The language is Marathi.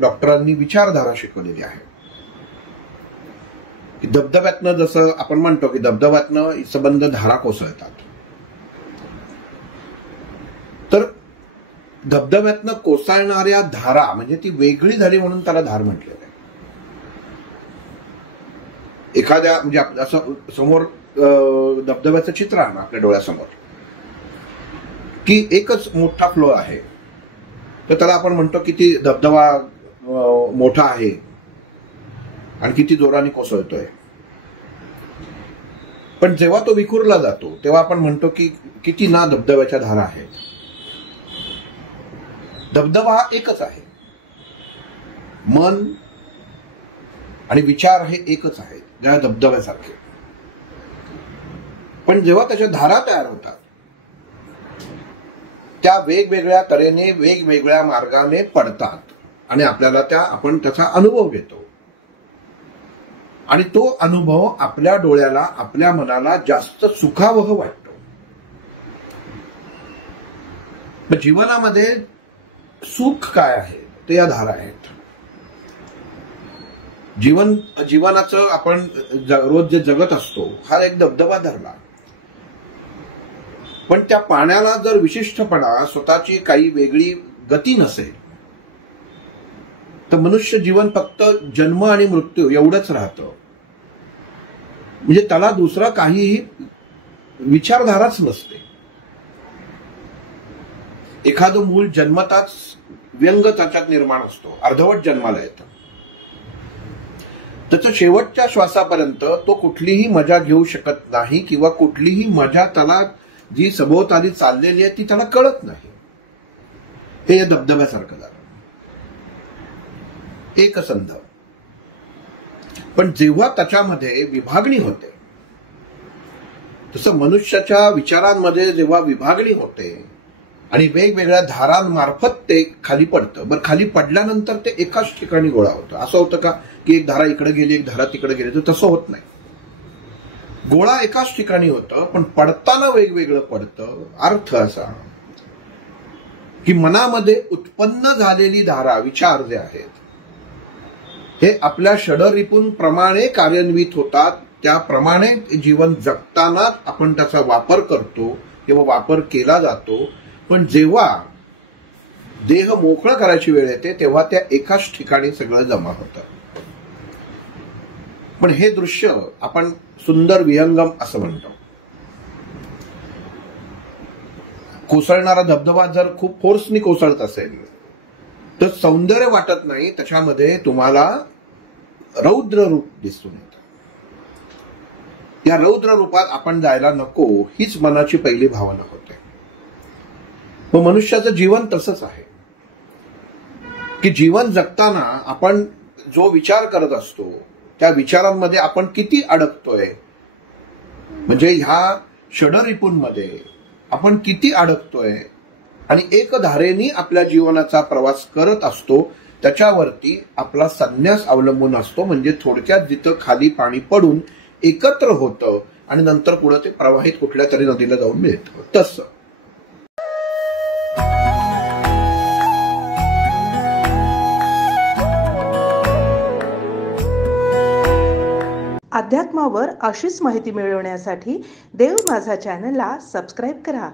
डॉक्टरांनी विचारधारा शिकवलेली आहे की धबधब्यातनं, जसं आपण म्हणतो की धबधब्यातनं संबंध धारा कोसळतात, तर धबधब्यातनं कोसळणाऱ्या धारा म्हणजे ती वेगळी झाली म्हणून त्याला धार म्हटलेलं आहे. एखाद्या म्हणजे असं समोर धबधब्याचं चित्र आहे आपल्या डोळ्यासमोर की एकच मोठा फ्लो आहे, तर त्याला आपण म्हणतो की ती धबधबा मोठा आहे आणि किती जोराने कोसळतोय. पण जेव्हा तो विखुरला जातो तेव्हा आपण म्हणतो की किती ना धबधब्याच्या धारा आहेत. धबधबा हा एकच आहे, मन आणि विचार हे एकच आहेत ज्या धबधब्यासारखे. पण जेव्हा त्याच्या धारा तयार होतात त्या वेगवेगळ्या तऱ्हेने वेगवेगळ्या मार्गाने पडतात आणि आपल्याला आपण त्याचा अनुभव घेतो आणि तो अनुभव आपल्या डोळ्याला, आपल्या मनाला जास्त सुखावह वाटतो. जीवनामध्ये सुख काय आहे ते या धारा आहेत. जीवनाचं आपण रोज जे जगत असतो हा एक धबधबा धरला, पण त्या पाण्याला जर विशिष्टपणा, स्वतःची काही वेगळी गती नसेल तर मनुष्य जीवन फक्त जन्म आणि मृत्यू एवढंच राहतं. म्हणजे त्याला दुसरा काहीही विचारधाराच नसते. एखादं मूल जन्मताच व्यंग त्याच्यात निर्माण असतो, अर्धवट जन्माला येतं. त्याच्या शेवटच्या श्वासापर्यंत तो कुठलीही मजा घेऊ शकत नाही किंवा कुठलीही मजा त्याला जी सभोवताली चाललेली आहे ती त्याला कळत नाही. हे या धबधब्यासारखं झालं, एकसंध. पण जेव्हा त्याच्यामध्ये विभागणी होते, तसं मनुष्याच्या विचारांमध्ये जेव्हा विभागणी होते आणि वेगवेगळ्या धारांमार्फत ते खाली पडतं. बरं, खाली पडल्यानंतर ते एकाच ठिकाणी गोळा होतं. असं होतं का की एक धारा इकडे गेली, एक धारा तिकडे गेली? तर तसं होत नाही. गोळा एकाच ठिकाणी होतं, पण पडताना वेगवेगळं पडतं. अर्थ असा की मनामध्ये उत्पन्न झालेली धारा, विचार जे आहेत हे आपल्या षडरिपूंप्रमाणे कार्यान्वित होतात. त्याप्रमाणे जीवन जगताना आपण त्याचा वापर करतो किंवा वापर केला जातो. पण जेव्हा देह मोकळं करायची वेळ येते तेव्हा त्या एकाच ठिकाणी सगळं जमा होतं. पण हे दृश्य आपण सुंदर विहंगम असं म्हणतो. कोसळणारा धबधबा जर खूप फोर्सनी कोसळत असेल तर सौंदर्य वाटत नाही, त्याच्यामध्ये तुम्हाला रौद्र रूप दिसून येतं. या रौद्र रूपात आपण जायला नको हीच मनाची पहिली भावना होते. मग मनुष्याचं जीवन तसंच आहे की जीवन जगताना आपण जो विचार करत असतो त्या विचारांमध्ये आपण किती अडकतोय, म्हणजे ह्या षडरिपूंमध्ये आपण किती अडकतोय आणि एक धारेने आपल्या जीवनाचा प्रवास करत असतो, त्याच्यावरती आपला संन्यास अवलंबून असतो. म्हणजे थोडक्यात जिथं खाली पाणी पडून एकत्र होतं आणि नंतर पुढे ते प्रवाहित कुठल्या तरी नदीला जाऊन मिळतं. तसं अध्यात्मावर अशीच माहिती मिळवण्यासाठी देव माझा चॅनलला सबस्क्राईब करा.